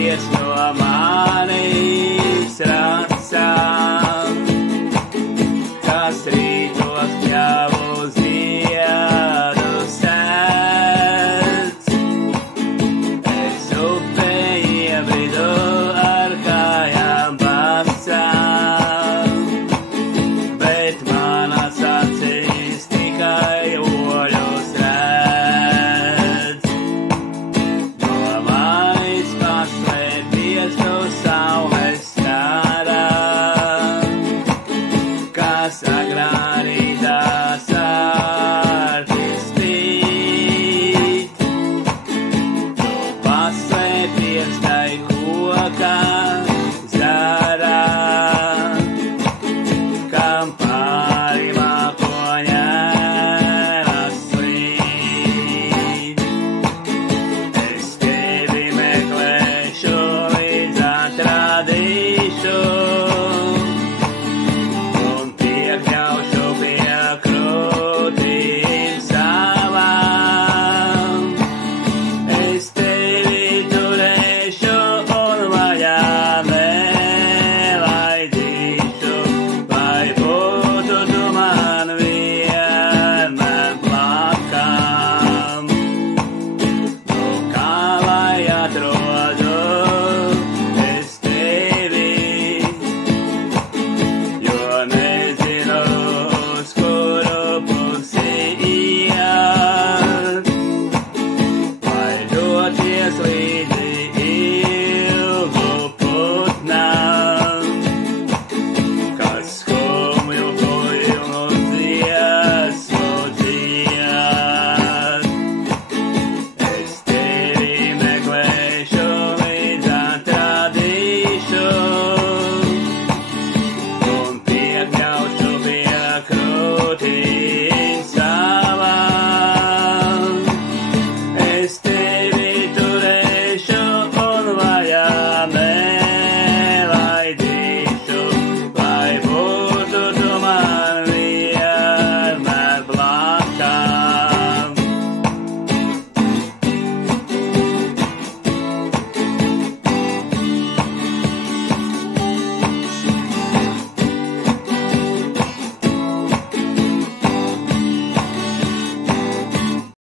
slēpies no manis racām, kas rītos pļavu ziedu sēdz. Es upē iebridu ar kājām basām, bet manas acīs tikai oļus redz. No manis paslēpies tu saules skarā, kas agrāk rītā sārti spīt. Tu paslēpies tai kokā zarā, kam pāri mākoņa slīd. Es tevi meklēšu, līdz atradīšu, un piekļaušu pie krūtīm savām. Es tevi turēšu un vaļā nelaidīšu, lai būtu tu man vienmēr blakām. Nu, kā lai atrodu es tevi, jo nezinu, uz kuru pusi iet, vai doties līdzi ilgu putnām, kas skumju puļu dziesmu dzied. Es tevi meklēšu, līdz atradīšu, un piekļaušu pie krūtīm savām. Es tevi